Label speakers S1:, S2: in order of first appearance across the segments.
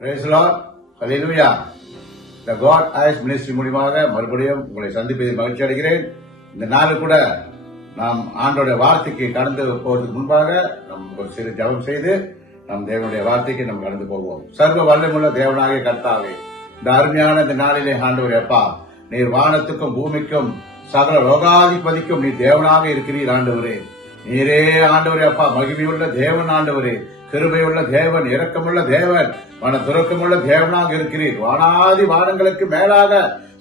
S1: Praise the Lord. Hallelujah. மூலியமாக மறுபடியும் உங்களை சந்திப்பதில் மகிழ்ச்சி அடைகிறேன் இந்த நாள் கூட நாம் ஆண்டோட வார்த்தைக்கு கடந்து போவதற்கு முன்பாக நம் ஒரு சிறு ஜெபம் செய்து நம் தேவனுடைய வார்த்தைக்கு நாம் கடந்து போவோம் சர்வ வல்லமுள்ள தேவனாகிய கர்த்தாவே இந்த அருமையான இந்த நாளிலே ஆண்டவர் அப்பா நீர் வானத்துக்கும் பூமிக்கும் சகல லோகாதிபதிக்கும் நீ தேவனாக இருக்கிறீர் ஆண்டவரே நீரே ஆண்டவரே அப்பா மகிமையுள்ள தேவன் ஆண்டவரே கிருபையுள்ள தேவன் இரக்கமுள்ள தேவன் மன துறக்கமுள்ள தேவனாக இருக்கிறீர். வானாதி வானங்களுக்கு மேலாக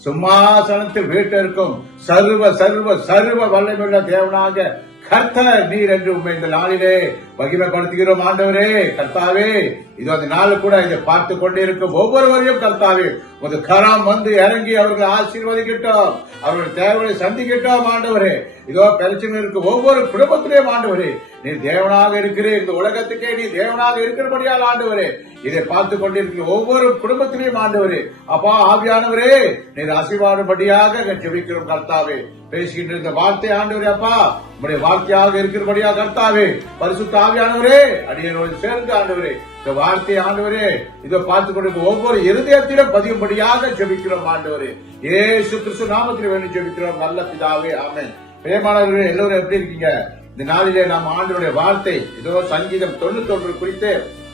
S1: சிம்மாசனத்தில் வீட்டிற்கும் சர்வ சர்வ சர்வ வல்லமையுள்ள தேவனாக கர்த்தர் நீர் என்று உண்மை இந்த நாளிலே மகிமைப்படுத்துகிறோம். ஆண்டவரே கர்த்தாவே இது அந்த நாள் கூட இதை பார்த்து கொண்டிருக்கும் ஒவ்வொருவரையும் கர்த்தாவே உங்க கரம் வந்து இறங்கி அவர்கள் ஆசீர்வதிக்கட்டும். அவர்கள் தேவையை சந்திக்கட்டும் ஆண்டவரே. இதோ பிரச்சனை இருக்கு ஒவ்வொரு குடும்பத்திலேயும் ஆண்டவரே நீ தேவனாக இருக்கிறீர். இந்த உலகத்துக்கே நீ தேவனாக இருக்கிறபடியால் ஆண்டவரே. இதை பார்த்து கொண்டிருக்கிற ஒவ்வொரு குடும்பத்திலேயும் ஆண்டவரே அப்பா ஆவியானவரே நீர் ஆசீர்வாதப்படியாக ஜெபிக்கிறோம் கர்த்தாவே. பேசுகின்ற இந்த வார்த்தை ஆண்டவரே அப்பா உங்களுடைய வார்த்தையாக இருக்கிறபடியா கர்த்தாவே. பரிசுத்த ஆவியானவரே அடியனோடு சேர்ந்து ஆண்டவரே இந்த வார்த்தை ஆண்டவரே இதை பார்த்து கொண்டு ஒவ்வொரு இருதயத்திலும் பதியும்படியாக ஜெபிக்கிறோம் ஆண்டவரே. ஏசு கிறிஸ்து நாமத்தில் வேண்டி ஜெபிக்கிறோம். நல்ல பிதாவே ஆமென். பிரியமானவர்களே எல்லோரும் எப்படி இருக்கீங்க? இந்த நாளிலே நாம் ஆண்டவருடைய வார்த்தை ஏதோ சங்கீதம் தொண்ணூத்தொன்று குறித்து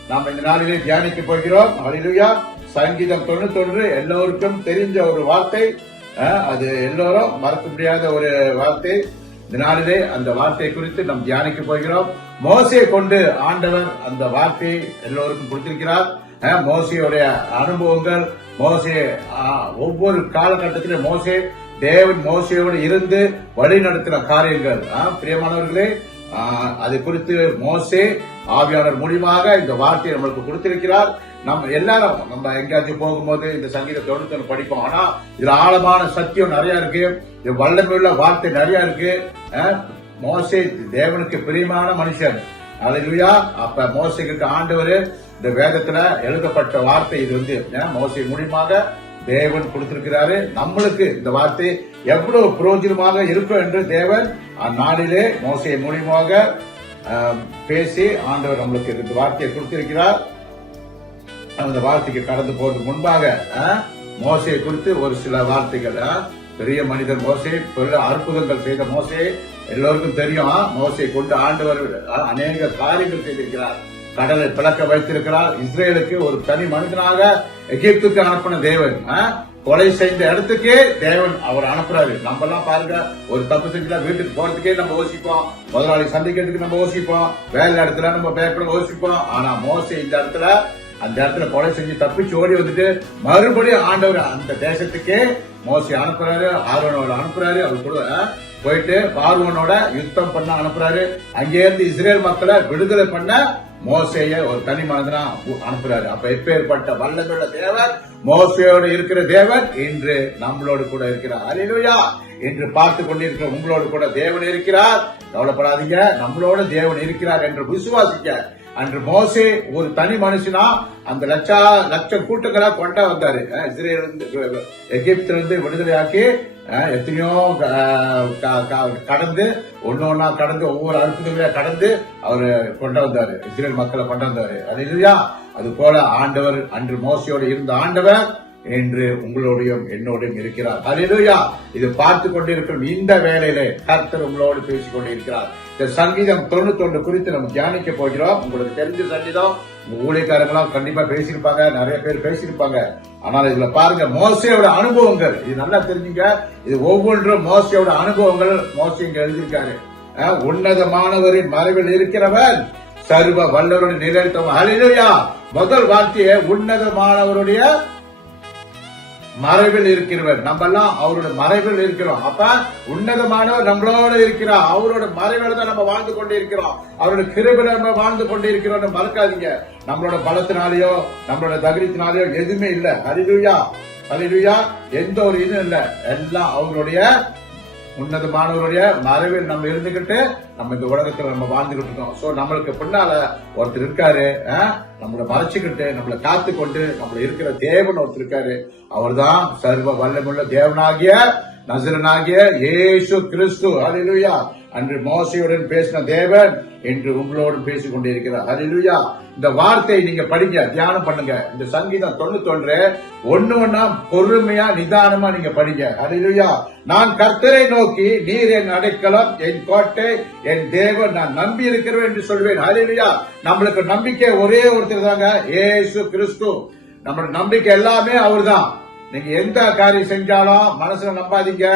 S1: நாம் இந்த நாளிலே தியானிக்க போகிறோம். அழிலுயா சங்கீதம் தொண்ணூத்தொன்று எல்லோருக்கும் தெரிஞ்ச ஒரு வார்த்தை. அது எல்லோரும் மறக்க முடியாத ஒரு வார்த்தை. இந்த நாளிலே அந்த வார்த்தை குறித்து நாம் தியானிக்க போகிறோம். மோசையை கொண்டு ஆண்டவர் அந்த வார்த்தையை எல்லோருக்கும் கொடுத்திருக்கிறார். மோசையுடைய அனுபவங்கள் மோசே ஒவ்வொரு காலகட்டத்திலும் மோசே தேவன் மோசையோடு இருந்து வழி நடத்தின காரியங்கள். பிரியமானவர்களே அது குறித்து மோசே ஆவியாளர் மூலியமாக இந்த வார்த்தையை நம்மளுக்கு கொடுத்திருக்கிறார். நம்ம எல்லாரும் நம்ம எங்கேயாச்சும் போகும்போது இந்த சங்கீத தொடர்ந்து படிப்போம். ஆனா இதுல ஆழமான சத்தியம் நிறைய இருக்கு. இது வல்லமையுள்ள வார்த்தை நிறைய இருக்கு. மோசே தேவனுக்கு பிரியமான மனுஷன். அல்லா அப்ப மோசைக்கு ஆண்டவர் இந்த வேதத்துல எழுதப்பட்ட வார்த்தை இது வந்து மோசை மூலியமாக தேவன் கொடுத்திருக்கிறாரு. நம்மளுக்கு இந்த வார்த்தை எவ்வளவு பிரயோஜனமாக இருக்கும் என்று தேவன் அந்நாளிலே மோசை மூலியமாக பேசி ஆண்டவர் நம்மளுக்கு இந்த வார்த்தையை கொடுத்திருக்கிறார். அந்த வார்த்தைக்கு கடந்து போறதுக்கு முன்பாக மோசையை குறித்து ஒரு சில வார்த்தைகள் பெரிய மனிதர் மோசே பெரிய அற்புதங்கள் செய்த மோசே. எல்லோருக்கும் தெரியும் மோசை மோசையை கொண்டு ஆண்டவர் அநேக காரியங்கள் செய்திருக்கிறார். கடலை பிளக்க வைத்திருக்கிறார். இஸ்ரேலுக்கு ஒரு தனி மனிதனாக எகிப்துக்கு அனுப்பின தேவன் ஆஹ், கொலை செய்த இடத்துக்கே தேவன் அவர் அனுப்புறாரு. நம்ம எல்லாம் பாருங்க ஒரு தப்பு செஞ்சா வீட்டுக்கு போறதுக்கே நம்ம யோசிப்போம். முதலாளி சந்திக்கிறதுக்கு நம்ம யோசிப்போம். வேலை இடத்துல நம்ம பேப்பர் யோசிப்போம். ஆனா மோசை இந்த இடத்துல அந்த இடத்துல கொலை செஞ்சு தப்பிச்சு ஓடி வந்துட்டு மறுபடியும் ஆண்டவர் அந்த தேசத்துக்கே மோசி அனுப்புறாரு ஆர்வனோட அனுப்புறாரு அவர் கூட போயிட்டு பார்வனோட யுத்தம் பண்ண அனுப்புறாரு. அங்கே இருந்து இஸ்ரேல் மக்களை விடுதலை பண்ண மோசைய ஒரு தனி மனிதனா அனுப்புறாரு. அப்ப எப்பேற்பட்ட வல்லதுள்ள தேவர் மோசையோடு இருக்கிற தேவர் இன்று நம்மளோடு கூட இருக்கிறார். அல்லேலூயா என்று பார்த்து கொண்டிருக்கிற உங்களோடு கூட தேவன் இருக்கிறார். கவலைப்படாதீங்க. நம்மளோட தேவன் இருக்கிறார் என்று விசுவாசிக்க அன்று மோசே ஒரு தனி மனுஷனா அந்த லட்சா லட்சம் கூட்டங்களா கொண்டா வந்தாரு. இஸ்ரேல் இருந்து எகிப்துல இருந்து விடுதலையாக்கி எத்தனையோ கடந்து ஒன்னு ஒன்னா கடந்து ஒவ்வொரு அற்புதங்களையா கடந்து அவரு கொண்டு வந்தாரு. இஸ்ரேல் மக்களை கொண்டு வந்தாரு. அது இல்லையா அது போல ஆண்டவர் அன்று மோசையோடு இருந்த ஆண்டவர் என்று உங்களோடையும் என்னோடையும் இருக்கிறார். அல்லேலூயா இது பார்த்து கொண்டிருக்கும் இந்த வேலையிலே கர்த்தர் உங்களோடு பேசிக் கொண்டிருக்கிறார். இந்த சங்கீதம் தொண்ணூத்தொன்று குறித்து நம்ம தியானிக்க போகிறோம். உங்களுக்கு தெரிஞ்ச சங்கீதம் ஊழியக்காரங்களாம் கண்டிப்பா பேசியிருப்பாங்க நிறைய பேர் பேசியிருப்பாங்க. ஆனால் இதுல பாருங்க மோசையோட அனுபவங்கள். இது நல்லா தெரிஞ்சுங்க. இது ஒவ்வொன்றும் மோசையோட அனுபவங்கள் மோசை இங்க எழுதியிருக்காரு. உன்னதமானவரின் மறைவில் இருக்கிறவன் சர்வ வல்லவருடைய நிலைத்தவன் ஹalleluya முதல் வார்த்தையை உன்னதமானவருடைய மறைவில் இருக்கிறவர். நம்ம எல்லாம் அவரோட மறைவில் இருக்கிறோம். அப்ப உன்னதமானவர் நம்மளோட இருக்கிறார். அவரோட மறைவில் தான் நம்ம வாழ்ந்து கொண்டே இருக்கிறோம் அவரோட கிருபில நம்ம வாழ்ந்து கொண்டு இருக்கிறோம் மறக்காதீங்க. நம்மளோட பலத்தினாலேயோ நம்மளோட தகுதித்தினாலேயோ எதுவுமே இல்லை. ஹலிலுயா ஹலிலுயா எந்த ஒரு இதுவும் இல்ல. எல்லாம் அவருடைய உன்னதமானவருடைய மறைவில் நம்ம இருந்துகிட்டு நம்ம இந்த உலகத்துல நம்ம வாழ்ந்துகிட்டு இருக்கோம். சோ நம்மளுக்கு பின்னால ஒருத்தர் இருக்காரு நம்மளை மறைச்சுக்கிட்டு நம்மளை காத்து கொண்டு நம்மள இருக்கிற தேவன் ஒருத்தர் இருக்காரு. அவர்தான் சர்வ வல்லமுள்ள தேவனாகிய நசுரனாகிய ஏசு கிறிஸ்து. அல்லேலூயா அன்று மோசையுடன் பேசின தேவன் என்று உங்களோடு பேசிக் கொண்டிருக்கிறார் ஹரிலுயா இந்த வார்த்தையை நீங்க படிங்க தியானம் பண்ணுங்க. இந்த சங்கீதம் தொண்ணூத்தொன்று ஒன்னு ஒன்னா பொறுமையா நிதானமா நீங்க படிங்க. ஹரிலுயா நான் கர்த்தரை நோக்கி நீர் என் அடைக்கலம் என் கோட்டை என் தேவன் நான் நம்பி இருக்கிறேன் என்று சொல்வேன். ஹரிலுயா நம்மளுக்கு நம்பிக்கை ஒரே ஒருத்தர் தாங்க ஏசு கிறிஸ்து. நம்மளோட நம்பிக்கை எல்லாமே அவர்தான். நீங்க எந்த காரியம் செஞ்சாலும் மனசுல நம்பாதீங்க.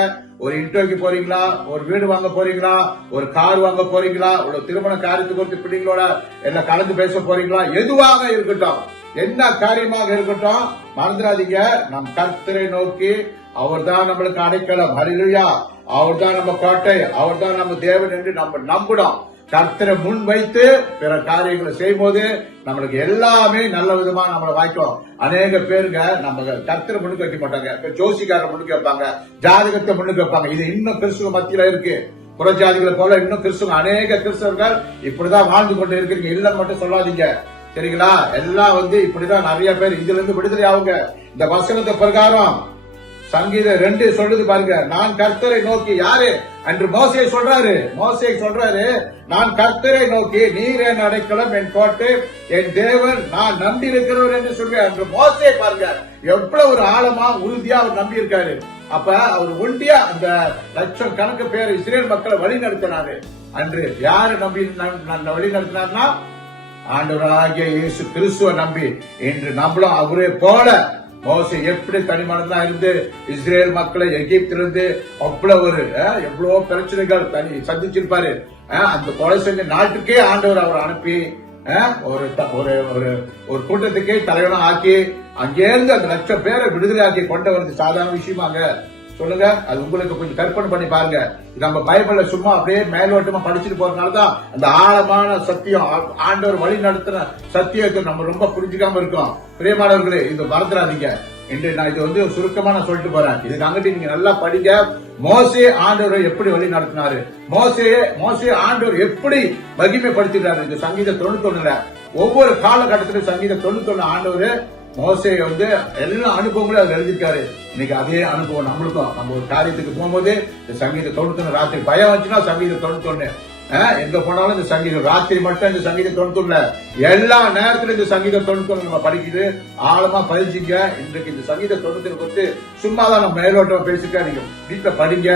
S1: ஒரு இன்டர்வியூக்கு போறீங்களா? ஒரு வீடு வாங்க போறீங்களா? ஒரு கார் வாங்க போறீங்களா? ஒரு திருமண காரியத்துக்கு குறித்து பிள்ளைங்களோட எல்லாம் கலந்து பேச போறீங்களா? எதுவாக இருக்கட்டும். என்ன காரியமாக இருக்கட்டும் மறந்துடாதீங்க. நம் கர்த்தரை நோக்கி அவர் தான் நம்மளுக்கு அடைக்கலம். அவர் தான் நம்ம கோட்டை. அவர் தான் நம்ம தேவன் என்று நம்ம நம்பணும் கர்த்தரை முன் வைத்து பிற காரியங்களை செய்யும்போது நம்மளுக்கு எல்லாமே நல்ல விதமா நம்மளை வாய்க்கும் அநேக பேருங்க நம்ம கர்த்தரை முன்னுக்கு வைக்க மாட்டாங்க இப்ப ஜோசிக்காரரை முன்னுக்கு வைப்பாங்க ஜாதகத்தை முன்னுக்கு வைப்பாங்க. இது இன்னும் கிறிஸ்துவ மத்தியில இருக்கு. புறஜாதிகளை போல இன்னும் கிறிஸ்துவ அநேக கிறிஸ்தவர்கள் இப்படிதான் வாழ்ந்து கொண்டு இருக்கிறீங்க. இல்லைன்னு மட்டும் சொல்லாதீங்க. சரிங்களா? எல்லாம் வந்து இப்படிதான் நிறைய பேர் இதுல இருந்து விடுதலை ஆகுங்க. இந்த வசனத்தை பிரகாரம் சங்கீதம் ரெண்டு சொல்றது பாருங்க. நான் கர்த்தரை நோக்கி யாரு? அன்று மோசையை சொல்றாரு. மோசையை சொல்றாரு நான் கர்த்தரை நோக்கி நீர் என் அடைக்கலம் என் கோட்டை என் தேவன் நான் நம்பி இருக்கிறவர் என்று சொல்றேன் அன்று மோசையை பாருங்க எவ்வளவு ஒரு ஆழமா உறுதியா அவர் நம்பி இருக்காரு அப்ப அவர் ஒண்டியா அந்த லட்சம் கணக்கு பேர் இஸ்ரேல் மக்களை வழி நடத்தினாரு. அன்று யாரு நம்பி வழி நடத்தினார்னா? ஆண்டவராகிய இயேசு கிறிஸ்துவ நம்பி. இன்று நம்மளும் அவரே போல மோசை எப்படி தனிமனதா இருந்து இஸ்ரேல் மக்களை எகிப்திலிருந்து அவ்வளவு ஒரு அஹ், எவ்வளவோ பிரச்சனைகள் தனி சந்திச்சிருப்பாரு. அந்த கொலை செஞ்ச நாட்டுக்கே ஆண்டவர் அவர் அனுப்பி ஒரு ஒரு ஒரு ஒரு கூட்டத்துக்கே தலைவனா ஆக்கி அங்கே இருந்து அந்த லட்சம் பேரை விடுதலை ஆக்கி கொண்டு வரது சாதாரண விஷயமாங்க. சொல்லுங்க. அது உங்களுக்கு கொஞ்சம் கற்பனை பண்ணி பாருங்க. இது நம்ம பைபிள்ல சும்மா அப்படியே மேலோட்டமா படிச்சுட்டு போறதுனாலதான் அந்த ஆழமான சத்தியம் ஆண்டவர் வழி நடத்துற சத்தியத்தை நம்ம ரொம்ப புரிஞ்சுக்காம இருக்கோம். பிரியமானவர்களே இது மறந்துடாதீங்க. என்று நான் இது வந்து சுருக்கமா நான் சொல்லிட்டு போறேன். இதுக்கு அங்கிட்டு நீங்க நல்லா படிங்க. மோசே ஆண்டவரை எப்படி வழி நடத்தினாரு? மோசே மோசே ஆண்டவர் எப்படி மகிமைப்படுத்தினாரு இந்த சங்கீத தொண்ணூத்தொன்னுல. ஒவ்வொரு காலகட்டத்திலும் சங்கீத தொண்ணூத்தொன்னு ஆண்டவர் மோசையை வந்து எல்லா அனுபவங்களும் அவர் எழுதியிருக்காரு. இன்னைக்கு அதே அனுபவம் நம்மளுக்கும். நம்ம ஒரு காரியத்துக்கு போகும்போது இந்த சங்கீத தொண்ணூத்தொன்னு ராத்திரி பயம் வந்துச்சுன்னா சங்கீத தொண்ணூத்தொன்னு. எங்க போனாலும் இந்த சங்கீதம் ராத்திரி மட்டும் இந்த சங்கீதம் தொண்ணூத்தொன்னு எல்லா நேரத்திலும் இந்த சங்கீதம் தொண்ணூத்தொன்னு நம்ம படிக்குது ஆழமா பதிஞ்சிங்க இன்றைக்கு இந்த சங்கீத தொண்ணூத்தொன்னு பத்தி சும்மா தான் நம்ம மேலோட்டமா பேசிக்க நீங்க வீட்டுல படிங்க.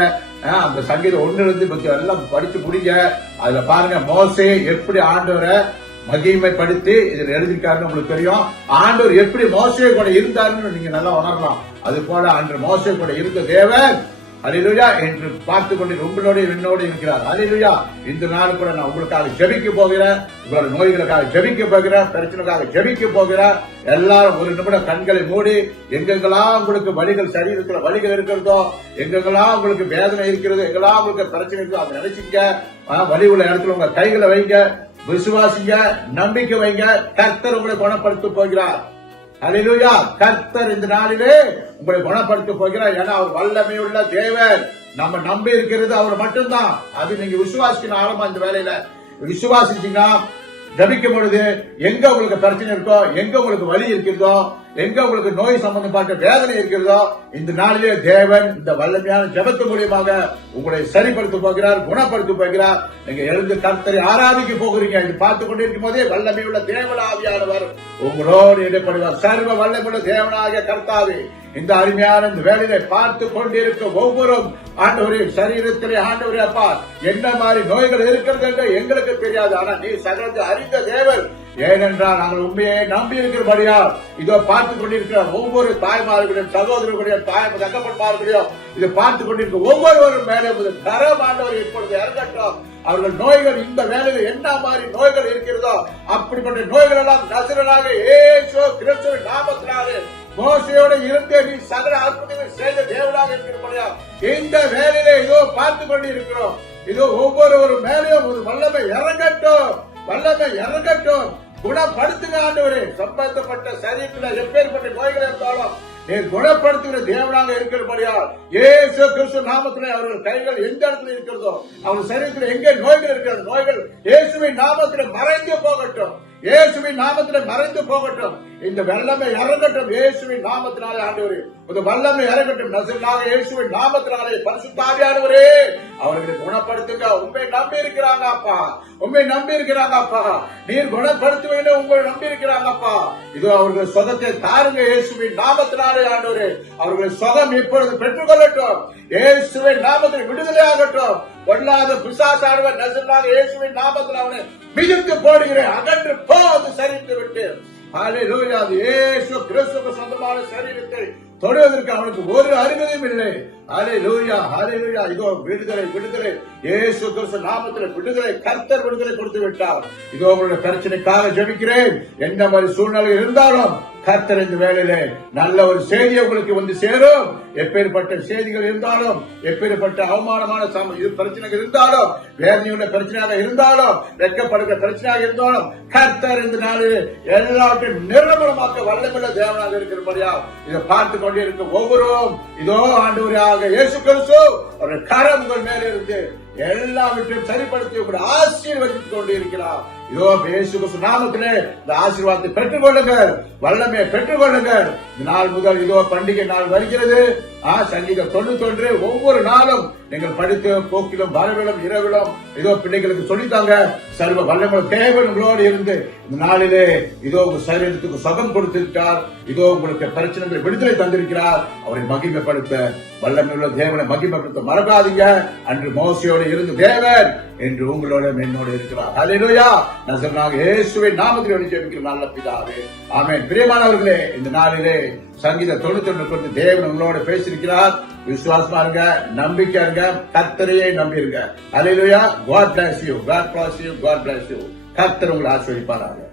S1: அந்த சங்கீதம் ஒண்ணுல இருந்து பத்தி எல்லாம் படிச்சு முடிங்க. அதுல பாருங்க மோசே எப்படி ஆண்டவரை மகிமைப்படுத்தி இதில் எழுதியிருக்காருன்னு உங்களுக்கு தெரியும். ஆண்டவர் எப்படி மோசையை கூட இருந்தாருன்னு நீங்க நல்லா உணரலாம். அது போல அன்று மோசை கூட இருந்த தேவன் அலிலுயா என்று பார்த்து கொண்டு உங்களோட என்னோடு இருக்கிறார். அலிலுயா இந்த நாள் கூட நான் உங்களுக்காக ஜெபிக்க போகிறேன். உங்களோட நோய்களுக்காக ஜெபிக்க போகிறேன். பிரச்சனைக்காக ஜெபிக்க போகிறேன். எல்லாரும் ஒரு நிமிடம் கண்களை மூடி எங்கெங்கெல்லாம் உங்களுக்கு வலிகள் இருக்கிற வலிகள் இருக்கிறதோ எங்கெங்கெல்லாம் உங்களுக்கு வேதனை இருக்கிறதோ எங்கெல்லாம் உங்களுக்கு பிரச்சனை இருக்கோ அதை நினைச்சிக்க வழி வலி உள்ள இடத்துல உங்க கைகளை வைங்க. விசுவாசிங்க நம்பிக்கை வைங்க. கர்த்தர் உங்களை குணப்படுத்த போகிறார். அலிலுயா கர்த்தர் இந்த நாளிலே உங்களை குணப்படுத்த போகிறார். ஏன்னா அவர் வல்லமை உள்ள தேவன். நம்ம நம்பி இருக்கிறது அவர் மட்டும்தான். அது நீங்க விசுவாசிக்கணும் ஆழமா இந்த வேலையில. விசுவாசிச்சீங்கன்னா ஜபிக்கும் பொழுது எங்க உங்களுக்கு பிரச்சனை இருக்கோ எங்க உங்களுக்கு வலி இருக்கிறதோ எங்க உங்களுக்கு நோய் சம்பந்தப்பட்ட வேதனை இருக்கிறதோ இந்த நாளிலே தேவன் இந்த வல்லமையான ஜெபத்து மூலியமாக உங்களை சரிப்படுத்த போகிறார் குணப்படுத்த போகிறார். நீங்க எழுந்து கர்த்தரை ஆராதிக்க போகிறீங்க. இது பார்த்து கொண்டிருக்கும் போதே வல்லமை உள்ள தேவனாவியானவர் உங்களோடு இடைப்படுவார். சர்வ வல்லமையுள்ள தேவனாக கர்த்தாவே இந்த அருமையான இந்த வேலையை பார்த்து கொண்டிருக்க ஒவ்வொரும் ஆண்டவரே சரீரத்திலே ஆண்டவரே அப்பா என்ன மாதிரி நோய்கள் இருக்கிறது என்று எங்களுக்கு தெரியாது. ஆனா நீ சகலத்தை அறிந்த தேவன் ஏனென்றால் நாங்கள் உண்மையை நம்பி இருக்கிறபடியால் இதோ பார்த்து கொண்டிருக்கிற ஒவ்வொரு தாய்மார்களையும் சகோதரர்களுடைய தாய் தகப்பன்மார்களையும் இதை பார்த்து கொண்டிருக்க ஒவ்வொருவரும் மேலே உமது கரம் ஆண்டவர் இப்பொழுது இறங்கட்டும். அவர்கள் நோய்கள் இந்த வேலையில் என்ன மாதிரி நோய்கள் இருக்கிறதோ அப்படிப்பட்ட நோய்கள் எல்லாம் நசரனாக ஏசோ கிறிஸ்துவின் நாமத்தினாலே மோசையோட இருந்து நீ சகல அற்புதங்கள் செய்த தேவனாக இருக்கிறபடியா இந்த வேலையிலே இதோ பார்த்து கொண்டு இருக்கிறோம் இதோ ஒவ்வொரு மேலேயும் ஒரு வல்லமை இறங்கட்டும். வல்லமை இறங்கட்டும். குணப்படுத்துங்க ஆண்டவரே சம்பந்தப்பட்ட சரீரத்தில் எப்பேற்பட்ட நோய்கள் இருந்தாலும் நீர் குணப்படுத்துகிற தேவனாக இருக்கிறபடியால் ஏசு கிறிஸ்து நாமத்திலே அவர்கள் கைகள் எந்த இடத்துல இருக்கிறதோ அவர்கள் சரீரத்தில் எங்கே நோய்கள் இருக்கிறது நோய்கள் இயேசுவின் நாமத்தில் மறைந்து போகட்டும். இயேசுவின் நாமத்தில் மறைந்து போகட்டும். இந்த வல்லமை இறங்கட்டும் இயேசுவின் நாமத்தினாலே ஆண்டவரே. இந்த வல்லமை இறங்கட்டும். நசலாக இயேசுவின் நாமத்தினாலே பரிசுத்தாவியானவரே அவர்களை குணப்படுத்துங்க. உண்மை நம்பி இருக்கிறாங்க அப்பா. உண்மை நம்பி இருக்கிறாங்க அப்பா. நீர் குணப்படுத்துவேன்னு உங்களை நம்பி இருக்கிறாங்க அப்பா. இதோ அவர்கள் சொதத்தை தாருங்க இயேசுவின் நாமத்தினாலே ஆண்டவரே. அவர்கள் சொதம் இப்பொழுது பெற்றுக்கொள்ளட்டும். இயேசுவின் நாமத்தில் விடுதலை ஆகட்டும் பொல்லாத பிசாசானவர் நசலாக இயேசுவின் நாமத்தில் அவனை மிதித்து போடுகிறேன். அகன்று போ அது சரித்து விட்டு ஹalleluya அது இயேசு கிறிஸ்துவுக்கு சொந்தமான சரீரத்தை தொடுவதற்கு அவனுக்கு ஒரு அருகதையும் இல்லை. ஹalleluya லூயா இதோ விடுதலை விடுதலை. ஏசு கிறிஸ்து நாமத்தில் விடுதலை கர்த்தர் விடுதலை கொடுத்து விட்டார் இதோ உங்களுடைய பிரச்சனைக்காக ஜெபிக்கிறேன். என்ன மாதிரி சூழ்நிலை இருந்தாலும் கர்த்தர் இந்த வேலையிலே நல்ல ஒரு செய்தி உங்களுக்கு வந்து சேரும். எப்பேற்பட்ட செய்திகள் இருந்தாலும் எப்பேற்பட்ட அவமானமான சம- இது பிரச்சனைகள் இருந்தாலும் வேதனையுள்ள பிரச்சனையாக இருந்தாலும் வெட்கப்படுகிற பிரச்சனையாக இருந்தாலும் கர்த்தர் இந்த நாளில் எல்லாவற்றையும் நிரம்பரமாக்க வல்லமுள்ள தேவனாக இருக்கிறபடியா இதை பார்த்து கொண்டே இருக்க ஒவ்வொருவரும் இதோ ஆண்டவராக இயேசு கிறிஸ்து ஒரு கரம் உங்கள் மேல இருந்து எல்லாவற்றையும் சரிப்படுத்தி உங்களை ஆசீர்வதித்துக் கொண்டு இருக்கிறார். இதோ இயேசு நாமத்திலே இந்த ஆசீர்வாதத்தை பெற்றுக் கொள்ளுங்கள் வல்லமையை பெற்றுக் கொள்ளுங்கள் நாள் முதல் இதோ பண்டிகை நாள் வருகிறது. ஆ சங்கீதம் தொண்ணூத்தி ஒன்று ஒவ்வொரு நாளும் நீங்கள் படித்த போக்கிலும் வரவிலும் இரவிலும் இதோ பிள்ளைகளுக்கு சொல்லித்தாங்க சர்வ வல்லமுள்ள தேவன் உங்களோடு இருந்து இந்த நாளிலே இதோ உங்க சரீரத்துக்கு சுகம் கொடுத்திருக்கிறார் இதோ உங்களுக்கு பிரச்சனைகளை விடுதலை தந்திருக்கிறார். அவரை மகிமைப்படுத்த வல்லமையுள்ள தேவனை மகிமைப்படுத்த மறக்காதீங்க. அன்று மோசையோடு இருந்து தேவன் என்று உங்களோட என்னோட இருக்கிறார். அலையிலோயா நான் சொன்னாங்க இயேசுவின் நாமத்தில் ஒளி நல்ல பிதாவே. ஆமென். பிரியமானவர்களே இந்த நாளிலே சங்கீத தொண்ணூத்தி ஒண்ணு குறித்து தேவன் உங்களோட பேசியிருக்கிறார். விசுவாசமா இருங்க நம்பிக்கை இருங்க கத்தரையை நம்பி இருங்க ஹalleluya God bless you. God bless you. God bless you. உங்களை ஆசிரியப்பாராங்க